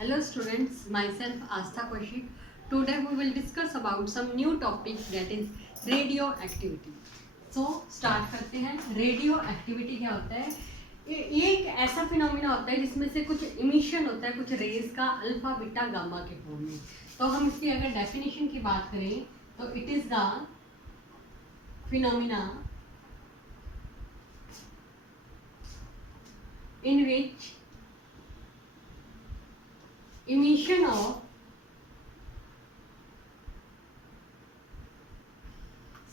Hello students, myself Astha Kaushik. Today we will discuss about some new topic that is radioactivity. So start करते हैं. Radioactivity क्या होता है? ये एक ऐसा फिनोमिना होता है जिसमें से कुछ इमिशन होता है कुछ रेज का अल्फा बीटा गामा के फॉर्म में. तो हम इसकी अगर डेफिनेशन की बात करें तो it is the phenomena in which emission of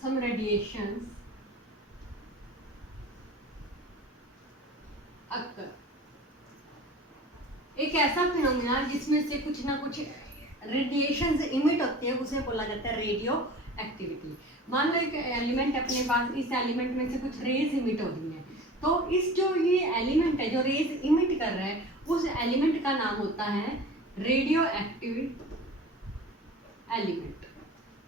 some radiations occur. एक ऐसा फिनोमिना जिसमें से कुछ ना कुछ रेडिएशंस इमिट होते हैं उसे बोला जाता है रेडियो एक्टिविटी. मान लो एक एलिमेंट अपने पास, इस एलिमेंट में से कुछ रेज इमिट हो रही है, तो इस जो ये एलिमेंट है जो रेज इमिट कर रहा है उस एलिमेंट का नाम होता है रेडियो एक्टिव एलिमेंट.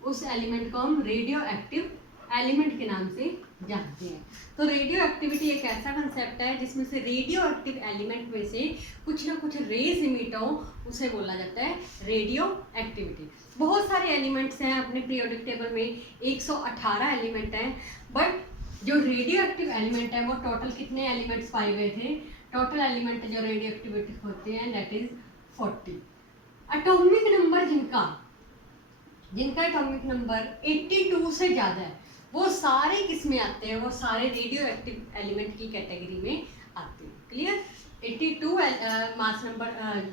उस एलिमेंट को हम रेडियो एक्टिव एलिमेंट के नाम से जानते हैं. तो रेडियो एक्टिविटी एक ऐसा कंसेप्ट है जिसमें से रेडियो एक्टिव एलिमेंट में से कुछ ना कुछ रेज इमिट हो उसे बोला जाता है रेडियो एक्टिविटी. बहुत सारे एलिमेंट्स हैं अपने पीरियोडिक टेबल में, 118 एलिमेंट हैं, बट जो रेडियो एक्टिव एलिमेंट है वो टोटल कितने एलिमेंट्स पाए गए थे? टोटल एलिमेंट जो रेडियो एक्टिविटी होते हैं दैट इज 40. एटॉमिक नंबर जिनका एटॉमिक नंबर 82 से ज़्यादा है वो सारे किस में आते हैं? वो सारे रेडियो एक्टिव एलिमेंट की कैटेगरी में आते हैं. क्लियर? 82 मास नंबर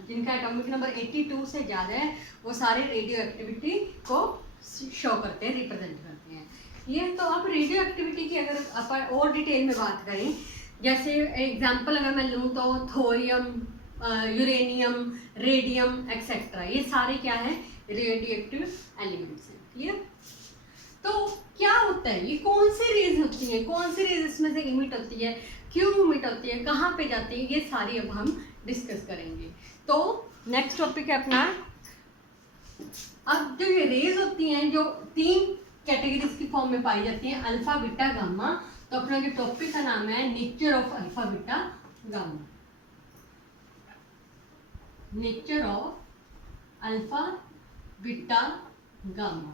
जिनका एटॉमिक नंबर 82 से ज़्यादा है वो सारे रेडियो एक्टिविटी को शो करते हैं, रिप्रेजेंट करते हैं. ये तो अब रेडियो एक्टिविटी की अगर अपन और डिटेल में बात करें, जैसे एग्जांपल अगर मैं लूँ तो थोरियम, यूरेनियम, रेडियम एक्सेट्रा, ये सारे क्या है? रेडियो एक्टिव एलिमेंट्स हैं. क्लियर? तो क्या होता है, ये कौन सी रेज होती है, कौन सी रेज इसमें से इमिट होती है, क्यों इमिट होती है, कहाँ पे जाती है, ये सारी अब हम डिस्कस करेंगे. तो नेक्स्ट टॉपिक है अपना, अब जो ये रेज होती हैं जो 3 कैटेगरीज की फॉर्म में पाई जाती हैं, अल्फा बीटा गामा. तो अपना जो टॉपिक का नाम है nature of alpha beta gamma. Nature of alpha beta gamma.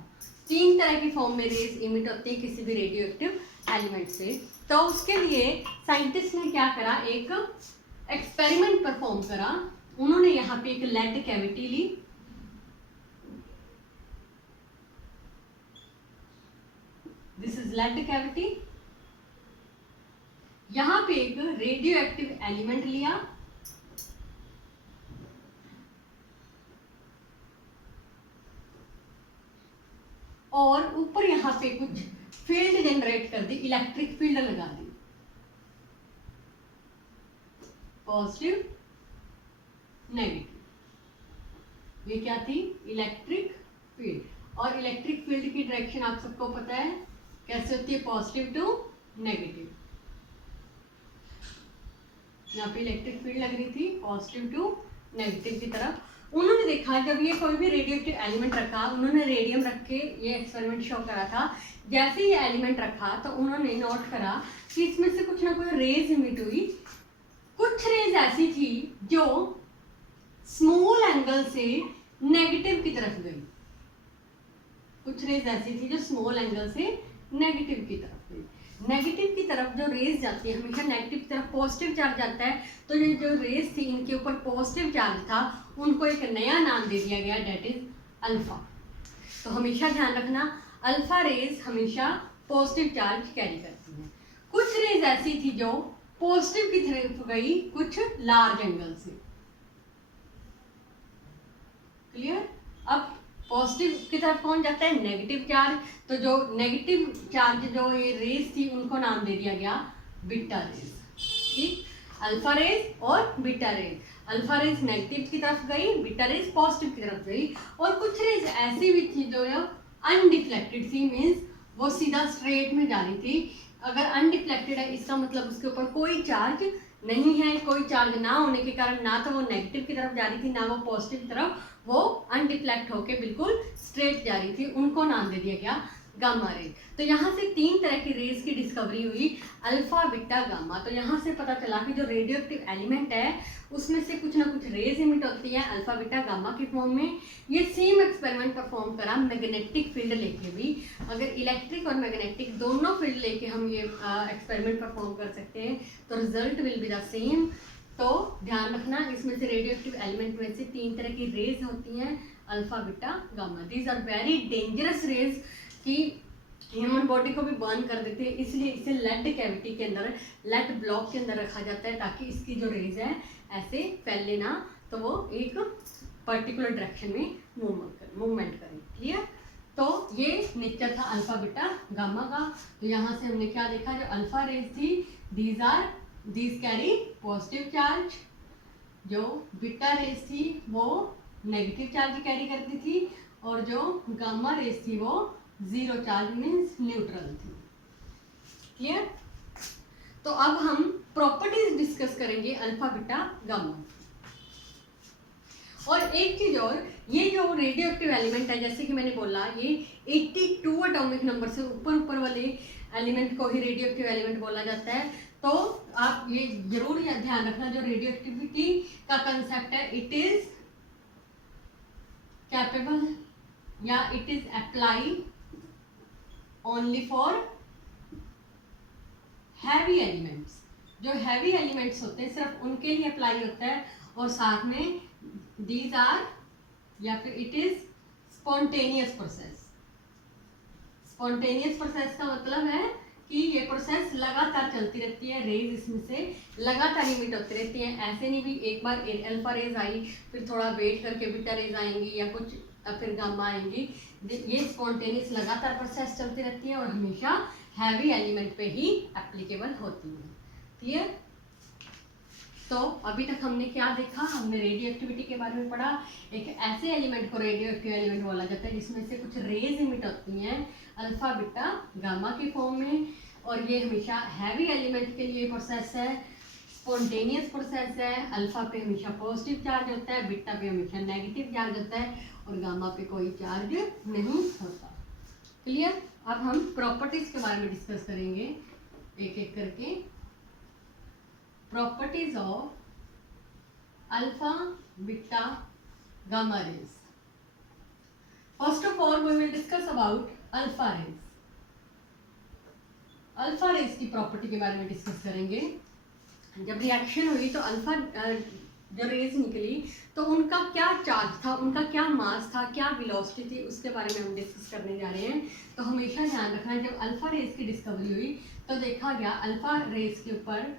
3 तरह की फॉर्म में रेज इमिट होती है किसी भी रेडियो एक्टिव एलिमेंट से. तो उसके लिए साइंटिस्ट ने क्या करा, एक एक्सपेरिमेंट परफॉर्म करा. उन्होंने यहाँ पे एक लेड कैविटी ली, दिस इज लेड कैविटी. यहाँ पे एक रेडियो एक्टिव एलिमेंट लिया, और ऊपर यहाँ पे कुछ फील्ड जनरेट कर दी, इलेक्ट्रिक फील्ड लगा दी, पॉजिटिव नेगेटिव. ये क्या थी? Electric field. और इलेक्ट्रिक फील्ड की डायरेक्शन आप सबको पता है कैसे होती है, पॉजिटिव टू नेगेटिव. यहाँ पे इलेक्ट्रिक फील्ड लग रही थी पॉजिटिव टू नेगेटिव की तरफ. उन्होंने देखा जब ये कोई भी रेडियो एक्टिव एलिमेंट रखा, उन्होंने रेडियम रख के ये एक्सपेरिमेंट शो करा था. जैसे ये एलिमेंट रखा तो उन्होंने नोट करा कि इसमें से कुछ ना कुछ रेज इमिट हुई. कुछ रेज ऐसी थी जो स्मॉल एंगल से नेगेटिव की तरफ गई, कुछ रेज ऐसी थी जो स्मॉल एंगल से नेगेटिव की तरफ गई. नेगेटिव की तरफ जो रेज जाती है हमेशा नेगेटिव की तरफ पॉजिटिव चार्ज आता है. तो ये जो रेज थी इनके ऊपर पॉजिटिव चार्ज था, उनको एक नया नाम दे दिया गया दैट इज अल्फा. तो हमेशा ध्यान रखना अल्फा रेज हमेशा पॉजिटिव चार्ज कैरी करती हैं. कुछ रेज ऐसी थी जो पॉजिटिव की तरफ गई कुछ लार्ज एंगल से. क्लियर? अब पॉजिटिव की तरफ कौन जाता है? Negative charge. तो जो नेगेटिव चार्ज जो ये रेज थी उनको नाम दे दिया गया बीटा रेज. ठीक, अल्फा रेज और beta rays. Alpha rays negative की तरफ गई, बीटा रेज पॉजिटिव की तरफ गई. और कुछ रेज ऐसी भी थी जो अनडिफ्लेक्टेड थी, मीन्स वो सीधा स्ट्रेट में जा रही थी. अगर अनडिफ्लेक्टेड है इसका मतलब उसके ऊपर कोई चार्ज नहीं है. कोई चार्ज ना होने के कारण ना तो वो नेगेटिव की तरफ जा रही थी ना वो पॉजिटिव की तरफ, वो अनडिफ्लेक्ट होके बिल्कुल स्ट्रेट जा रही थी. उनको नाम दे दिया गया गामा रे। तो यहाँ से 3 तरह की रेज की डिस्कवरी हुई, अल्फा बीटा गामा। तो यहाँ से पता चला कि जो रेडियो एक्टिव एलिमेंट है उसमें से कुछ ना कुछ रेज इमिट होती है अल्फा बीटा गामा के फॉर्म में। ये सेम एक्सपेरिमेंट परफॉर्म करा मैग्नेटिक फील्ड लेके भी। अगर इलेक्ट्रिक और मैग्नेटिक दोनों फील्ड लेके हम ये एक्सपेरिमेंट परफॉर्म कर सकते हैं तो result will be the same. तो ध्यान रखना, इसमें से रेडियो एक्टिव एलिमेंट में से 3 तरह की रेज होती हैं, alpha beta gamma. These are very dangerous rays कि ह्यूमन बॉडी को भी बर्न कर देते हैं, इसलिए इसे लेड कैविटी के अंदर, लेड ब्लॉक के अंदर रखा जाता है ताकि इसकी जो रेज है ऐसे फैले ना, तो वो एक पर्टिकुलर डायरेक्शन में मूवमेंट करें। क्लियर? तो ये नेचर था अल्फा बीटा गामा का। तो यहाँ से हमने क्या देखा, जो अल्फा रेज थी दीज कैरी पॉजिटिव चार्ज, जो बीटा रेज थी वो नेगेटिव चार्ज कैरी करती थी, और जो गामा रेज थी वो 0 चार्ज मीन्स न्यूट्रल थी। क्लियर? तो अब हम प्रॉपर्टीज डिस्कस करेंगे अल्फा बीटा गामा। और एक चीज और, ये जो रेडियो एक्टिव एलिमेंट है, जैसे कि मैंने बोला, ये 82 एटॉमिक नंबर से ऊपर वाले एलिमेंट को ही रेडियो एक्टिव एलिमेंट बोला जाता है। तो आप ये जरूर ध्यान रखना, जो रेडियो एक्टिविटी का कंसेप्ट है, इट इज कैपेबल या it is apply only for heavy elements. जो हैवी एलिमेंट्स होते हैं सिर्फ उनके लिए अप्लाई होता है, और साथ में दीज आर, या फिर it is spontaneous process. Spontaneous process का मतलब है कि ये प्रोसेस लगातार चलती रहती है, रेज इसमें से लगातार इमिट होती रहती है। ऐसे नहीं भी एक बार अल्फा रेज आई फिर थोड़ा वेट करके बीटा रेज आएंगी या कुछ फिर गामा आएंगी। ये स्पॉन्टेनियस लगातार प्रोसेस चलती रहती है और हमेशा हैवी एलिमेंट पे ही एप्लीकेबल होती है। क्लियर? तो अभी तक हमने क्या देखा, हमने रेडियो एक्टिविटी के बारे में पढ़ा। एक ऐसे एलिमेंट को रेडियो एक्टिव एलिमेंट बोला जाता है जिसमें से कुछ रेज इमिट होती हैं अल्फा बीटा गामा के फॉर्म में, और ये हमेशा हैवी एलिमेंट के लिए प्रोसेस है, स्पॉन्टेनियस प्रोसेस है। अल्फा पे हमेशा पॉजिटिव चार्ज होता है, बीटा पे हमेशा नेगेटिव चार्ज होता है, और गामा पे कोई चार्ज नहीं होता। क्लियर? अब हम प्रॉपर्टीज के बारे में डिस्कस करेंगे एक एक करके। Properties of alpha beta gamma rays. First of all we will discuss about alpha rays. Alpha rays की प्रॉपर्टी के बारे में डिस्कस करेंगे। जब रिएक्शन हुई तो अल्फा जो रेज निकली तो उनका क्या चार्ज था, उनका क्या मास था, क्या वेलोसिटी थी, उसके बारे में हम डिस्कस करने जा रहे हैं। तो हमेशा ध्यान रखना, जब अल्फा रेज की डिस्कवरी हुई तो देखा गया अल्फा रेज के ऊपर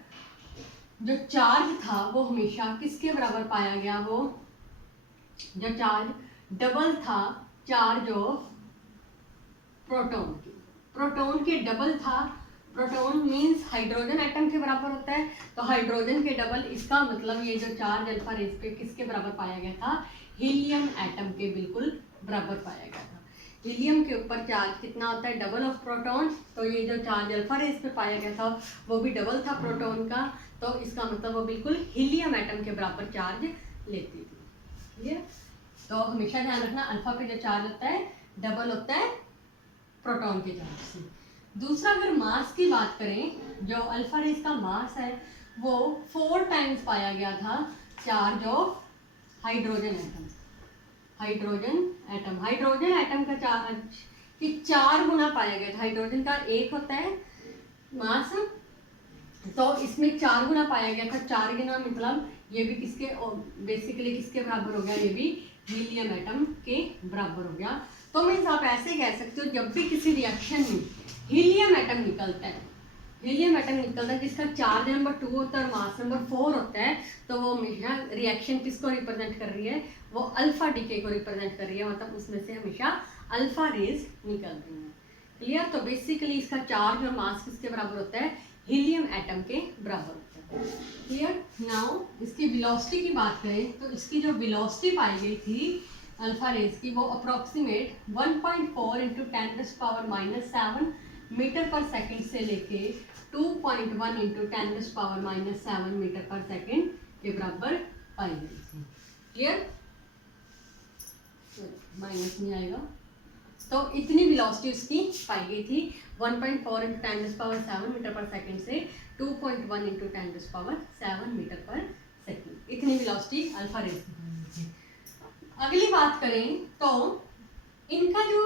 जो चार्ज था वो हमेशा किसके बराबर पाया गया, वो जो चार्ज डबल था चार्ज ऑफ प्रोटॉन की। प्रोटॉन के डबल था, प्रोटॉन मींस हाइड्रोजन एटम के बराबर होता है, तो हाइड्रोजन के डबल, इसका मतलब ये जो चार्ज अल्फा रेज पे किसके बराबर पाया गया था, हीलियम एटम के बिल्कुल बराबर पाया गया था। हीलियम के ऊपर चार्ज कितना होता है, डबल ऑफ प्रोटॉन, तो ये जो चार्ज अल्फा रेज पे पाया गया था वो भी डबल था प्रोटॉन का, तो इसका मतलब वो बिल्कुल हीलियम एटम के बराबर चार्ज लेती थी। ठीक है? तो हमेशा ध्यान रखना, अल्फा पे जो चार्ज होता है डबल होता है प्रोटॉन के चार्ज से। दूसरा, अगर मास की बात करें, जो अल्फा रेज का मास है वो 4 टाइम्स पाया गया था charge of hydrogen atom. Hydrogen atom का चार्ज कि 4 गुना पाया गया था। हाइड्रोजन का 1 होता है मास, तो इसमें 4 गुना पाया गया था। 4 गुना मतलब ये भी किसके बेसिकली किसके बराबर हो गया, ये भी हीलियम एटम के बराबर हो गया। तो मीन्स आप ऐसे कह सकते हो, जब भी किसी रिएक्शन में हीलियम एटम निकलता है जिसका चार्ज नंबर 2 होता है और मास नंबर 4 होता है, तो वो हमेशा रिएक्शन किसको रिप्रेजेंट कर रही है, वो अल्फा डीके को रिप्रेजेंट कर रही है, मतलब उसमें से हमेशा अल्फा रेज निकल रही है। क्लियर? तो बेसिकली इसका चार्ज और मास किसके बराबर होता है, हीलियम एटम के बराबर होता है। क्लियर? नाउ इसकी वेलोसिटी की बात करें तो इसकी जो वेलोसिटी पाई गई थी अल्फा रेज की, वो अप्रॉक्सीमेट 1.4 × 10⁻⁷ मीटर पर सेकंड से लेके 2.1 × 10⁻⁷ मीटर पर सेकंड के बराबर पाई गई थी। क्लियर? माइनस नहीं आएगा। तो इतनी वेलोसिटी उसकी पाई गई थी 1.4 × 10⁻⁷ मीटर पर सेकंड से 2.1 × 10⁻⁷ मीटर पर सेकंड, इतनी वेलोसिटी अल्फा रेज की पाई गई थी। अगली बात करें तो इनका जो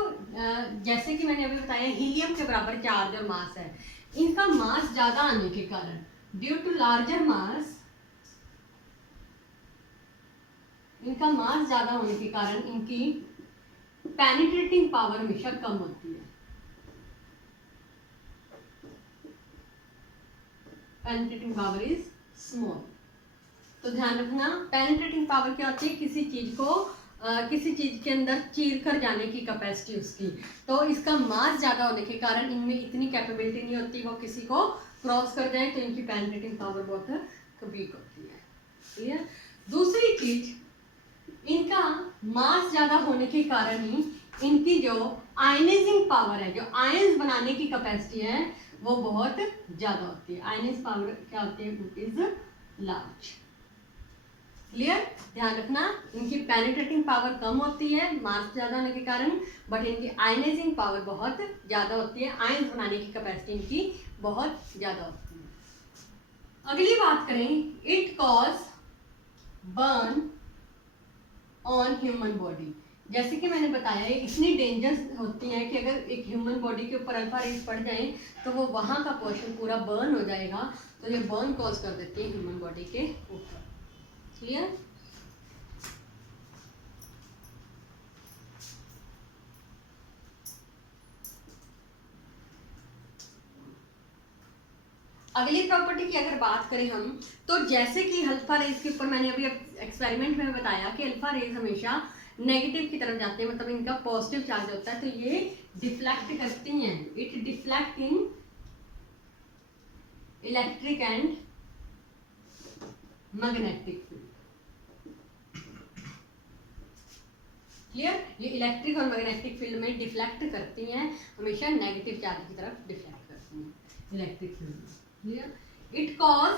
जैसे कि मैंने अभी बताया हीलियम के बराबर चार्ज और मास है, इनका मास ज़्यादा आने के कारण ड्यू टू लार्जर मास, इनका मास ज़्यादा होने के कारण इनकी पेनिट्रेटिंग पावर हमेशा कम होती है। Penetrating power is small. तो ध्यान रखना, पेनिट्रेटिंग पावर क्या होती है, किसी चीज को किसी चीज के अंदर चीर कर जाने की कैपेसिटी उसकी। तो इसका मास ज्यादा होने के कारण इनमें इतनी कैपेबिलिटी नहीं होती वो किसी को क्रॉस कर जाए, तो इनकी पेनिट्रेटिंग पावर बहुत वीक होती है। क्लियर। दूसरी चीज, इनका मास ज्यादा होने के कारण ही इनकी जो आयनाइजिंग पावर है, जो आयंस बनाने की कैपेसिटी है, वो बहुत ज्यादा होती है। आयनाइज पावर क्या होती है, इट इज लार्ज। क्लियर। ध्यान रखना, इनकी पेनिट्रेटिंग पावर कम होती है मास ज्यादा होने के कारण, बट इनकी आयनाइजिंग पावर बहुत ज्यादा होती है। आयंस बनाने की कैपेसिटी इनकी बहुत ज्यादा होती है। अगली बात करें, it cause burn on human body. जैसे कि मैंने बताया ये इतनी डेंजरस होती हैं कि अगर एक ह्यूमन बॉडी के ऊपर अल्फा रेज पड़ जाए तो वो वहाँ का पोर्शन पूरा बर्न हो जाएगा। तो ये बर्न कॉज कर देती है ह्यूमन बॉडी के ऊपर। क्लियर। अगली प्रॉपर्टी की अगर बात करें हम, तो जैसे कि अल्फा रेज के ऊपर मैंने अभी एक्सपेरिमेंट में बताया कि अल्फा रेज हमेशा नेगेटिव की तरफ जाते हैं, मतलब इनका पॉजिटिव चार्ज होता है, तो ये डिफ्लेक्ट करती हैं। It deflect in electric and magnetic field. Clear. ये इलेक्ट्रिक और मैग्नेटिक फील्ड में डिफ्लेक्ट करती हैं, हमेशा नेगेटिव चार्ज की तरफ डिफ्लेक्ट करती हैं इलेक्ट्रिक फील्ड में। Clear. It cause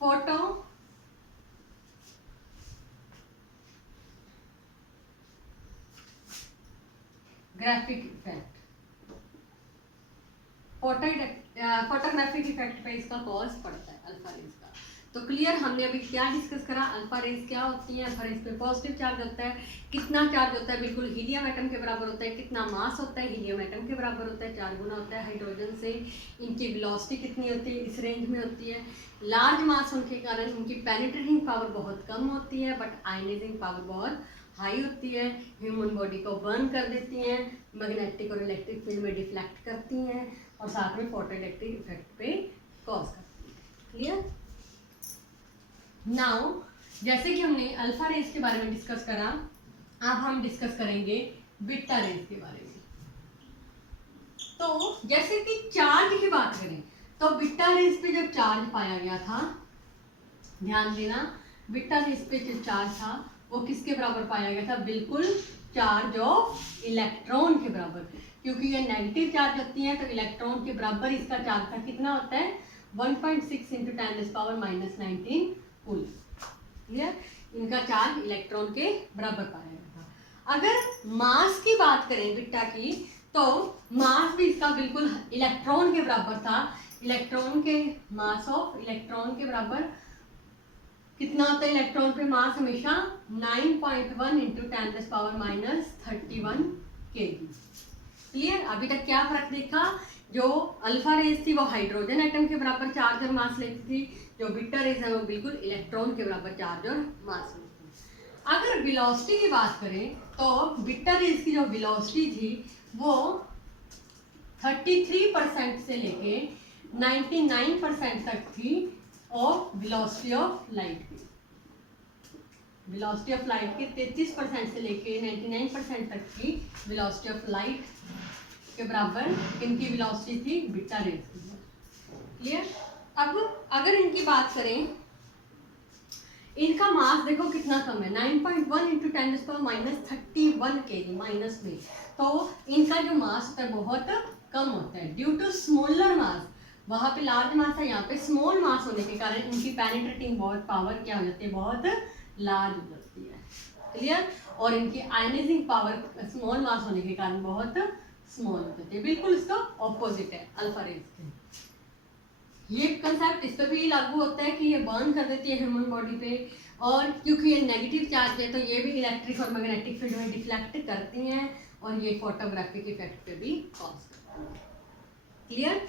photo graphic effect, photographic effect पे इसका कॉज पड़ता है अल्फा रेज का। तो क्लियर, हमने अभी क्या डिस्कस करा, अल्फा रेज क्या होती है। अल्फा रेज पे पॉजिटिव चार्ज होता है, कितना चार्ज होता है, बिल्कुल हीलियम एटम के बराबर होता है। कितना मास होता है, हीलियम एटम के बराबर होता है, 4 गुना होता है हाइड्रोजन से। इनकी वेलोसिटी कितनी होती है, इस रेंज में होती है। लार्ज मास होने के कारण इनकी पेनिट्रेटिंग पावर बहुत कम होती है, बट आयनाइजिंग पावर बहुत हाई होती है। ह्यूमन बॉडी को बर्न कर देती हैं, मैग्नेटिक और इलेक्ट्रिक फील्ड में डिफ्लेक्ट करती हैं, और साथ में फोटो इलेक्ट्रिक इफेक्ट पे कॉज करती है। क्लियर। नाउ जैसे कि हमने अल्फा रेज के बारे में डिस्कस करा, अब हम डिस्कस करेंगे बीटा रेज के बारे में। तो जैसे कि चार्ज की बात करें, तो बीटा रेज पे जब चार्ज पाया गया था, ध्यान देना, बीटा रेज पे जो चार्ज था वो किसके बराबर पाया गया था, बिल्कुल चार्ज ऑफ इलेक्ट्रॉन के बराबर। क्योंकि ये नेगेटिव चार्ज होती है, तो इलेक्ट्रॉन के बराबर इसका चार्ज था। कितना होता है, 1.6 × 10⁻⁻19 कूल। क्लियर। इनका चार्ज इलेक्ट्रॉन के बराबर पाया गया था। अगर मास की बात करें बीटा की, तो मास भी इसका बिल्कुल इलेक्ट्रॉन के बराबर था। इलेक्ट्रॉन के मास ऑफ इलेक्ट्रॉन के बराबर कितना होता है, इलेक्ट्रॉन पे मास हमेशा 9.1 × 10⁻31 kg। क्लियर। अभी तक क्या फर्क देखा, जो अल्फा रेज थी वो हाइड्रोजन एटम के बराबर चार्ज और मास लेती थी, जो बीटा रेज है वो बिल्कुल इलेक्ट्रॉन के बराबर चार्ज और मास लेती थी। अगर वेलोसिटी की बात करें, तो बीटा रेज की जो वेलोसिटी थी वो 33% से लेके 99% तक थी, और वेलोसिटी ऑफ लाइट की, वेलोसिटी ऑफ लाइट के 33% से लेके 99% तक की वेलोसिटी ऑफ लाइट के बराबर इनकी वेलोसिटी थी बीटा रेज की। क्लियर। अब अगर इनकी बात करें, इनका मास देखो कितना कम है, 9.1 × 10⁻31 kg माइनस में। तो इनका जो मास होता है बहुत कम होता है, ड्यू टू स्मॉलर मास। वहाँ पे लार्ज मास है, यहाँ पे स्मॉल मास होने के कारण इनकी पेनिट्रेटिंग बहुत पावर क्या हो जाती है, बहुत लार्ज हो जाती है। क्लियर। और इनकी आयनाइजिंग पावर स्मॉल मास होने के कारण बहुत स्मॉल होते हैं। बिल्कुल इसका ऑपोजिट है अल्फा रेज के। ये कंसेप्ट इस पर भी लागू होता है कि ये बर्न कर देती है ह्यूमन बॉडी पे, और क्योंकि ये नेगेटिव चार्ज है तो ये भी इलेक्ट्रिक और मैग्नेटिक फील्ड में डिफ्लेक्ट करती हैं और ये फोटोग्राफिक इफेक्ट पे भी कॉज करती हैं। क्लियर?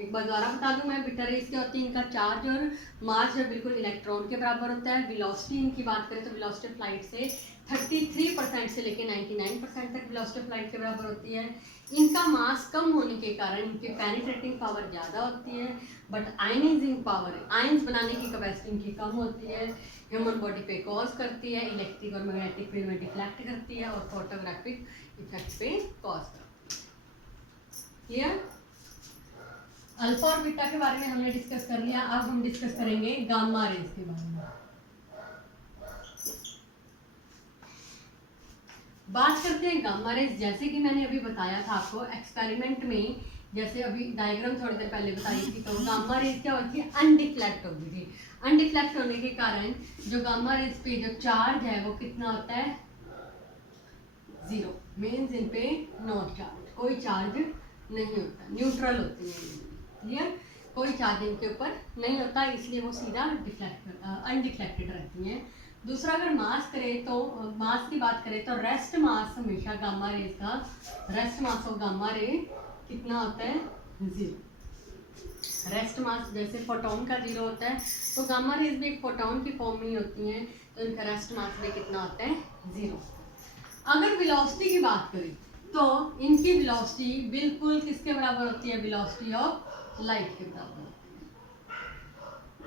एक बार दोबारा बता दूं मैं, बीटा रेज क्या होती है, इनका चार्ज और मास जो बिल्कुल इलेक्ट्रॉन के बराबर होता है। वेलोसिटी इनकी बात करें तो वेलोसिटी ऑफ लाइट से 33% से लेकर 99% तक वेलोसिटी ऑफ लाइट के बराबर होती है। इनका मास कम होने के कारण इनकी पेनिट्रेटिंग पावर ज़्यादा होती है, बट आयनाइजिंग पावर, आयंस बनाने की कैपेसिटी इनकी कम होती है, ह्यूमन बॉडी पे कॉज करती है, इलेक्ट्रिक और मैग्नेटिक फील्ड में डिफ्लेक्ट करती है और फोटोग्राफिक इफेक्ट पे कॉज करती है। क्लियर? अल्फा और बीटा के बारे में हमने डिस्कस कर लिया। अब हम डिस्कस करेंगे गामा रेज के बारे में। बात करते हैं गामा रेज। जैसे कि मैंने अभी बताया था आपको एक्सपेरिमेंट में, जैसे अभी डायग्राम थोड़ी देर पहले बताई थी, तो गामा रेज क्या होती है, अनडिफ्लेक्ट होती थी। अनडिफ्लेक्ट होने के कारण जो गामा रेज पे जो चार्ज है वो कितना होता है, 0, मीन्स इन पे नो चार्ज, कोई चार्ज नहीं होता, न्यूट्रल होती है। क्लियर? कोई चार्ज इनके ऊपर नहीं होता, इसलिए वो सीधा अनडिफ्लेक्टेड रहती हैं। दूसरा, अगर मास करें तो मास की बात करें तो रेस्ट मास हमेशा गामा रेज का, rest mass of gamma ray कितना होता है, 0। रेस्ट मास जैसे फोटोन का 0 होता है, तो गामा रेज भी एक फोटोन की फॉर्म में ही होती हैं, तो इनका रेस्ट मास भी कितना होता है, 0। अगर वेलोसिटी की बात करें तो इनकी वेलोसिटी बिल्कुल किसके बराबर होती है, वेलोसिटी ऑफ लाइट के बराबर होती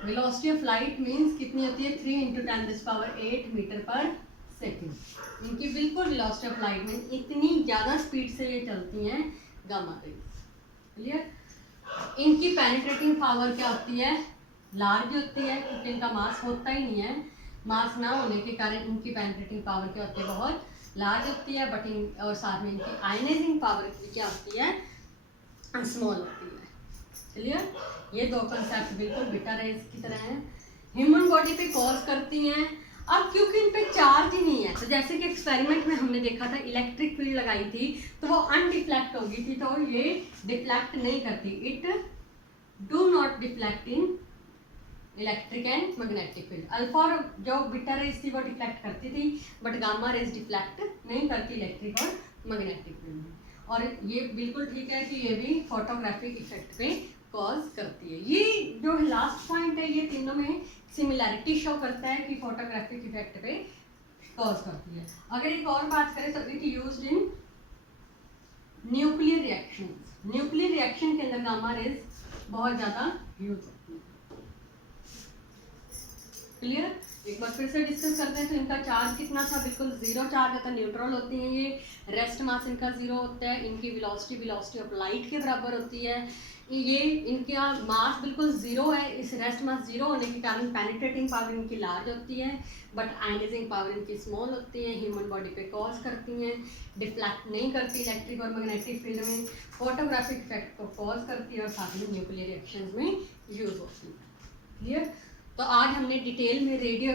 है। वेलोसिटी ऑफ लाइट मींस कितनी होती है, 3 × 10⁸ मीटर पर सेकेंड। इनकी बिल्कुल वेलोसिटी ऑफ लाइट में इतनी ज़्यादा स्पीड से ये चलती हैं गामा रेज। क्लियर? इनकी पेनिट्रेटिंग पावर क्या होती है, लार्ज होती है, क्योंकि इनका मास होता ही नहीं है। मास ना होने के कारण इनकी पेनिट्रेटिंग पावर क्या होती है, बहुत लार्ज होती है, बट इन और साथ में इनकी आयनाइजिंग पावर की क्या होती है, स्मॉल होती है। क्लियर? ये दो कंसेप्ट बिल्कुल बीटा रेज की तरह हैं, ह्यूमन बॉडी पे कॉज करती हैं। अब क्योंकि इन पे चार्ज ही नहीं है, तो जैसे कि एक्सपेरिमेंट में हमने देखा था, इलेक्ट्रिक फील्ड लगाई थी तो वो अनडिफ्लेक्ट हो गई थी, तो ये डिफ्लेक्ट नहीं करती, it do not deflect in electric and magnetic field. Alpha और जो बीटा रेज थी वो डिफ्लेक्ट करती थी, बट गामा रेज डिफ्लेक्ट नहीं करती इलेक्ट्रिक और मैग्नेटिक फील्ड में। और ये बिल्कुल ठीक है कि ये भी फोटोग्राफिक इफेक्ट पे कॉज करती है। ये जो लास्ट पॉइंट है, ये तीनों में सिमिलैरिटी शो करता है कि फोटोग्राफिक इफेक्ट पे कॉज करती है। अगर एक और बात करें तो it used in nuclear reactions. Nuclear reaction के अंदर गामा रेज बहुत ज़्यादा यूज होती है। क्लियर? एक बार फिर से डिस्कस करते हैं। तो इनका चार्ज कितना था, बिल्कुल 0 चार्ज होता है, न्यूट्रल होती हैं ये। रेस्ट मास इनका 0 होता है, इनकी वेलोसिटी ऑफ लाइट के बराबर होती है। ये इनका मास बिल्कुल 0 है, इस रेस्ट मास 0 होने के कारण पेनिट्रेटिंग पावर इनकी लार्ज होती है, बट आयनाइजिंग पावर इनकी स्मॉल होती है, ह्यूमन बॉडी पे कॉज करती हैं, डिफ्लेक्ट नहीं करती इलेक्ट्रिक और मैग्नेटिक फील्ड में, फोटोग्राफिक इफेक्ट को कॉज करती है और साथ में न्यूक्लियर रिएक्शंस में यूज होती है। क्लियर? तो आज हमने डिटेल में रेडियो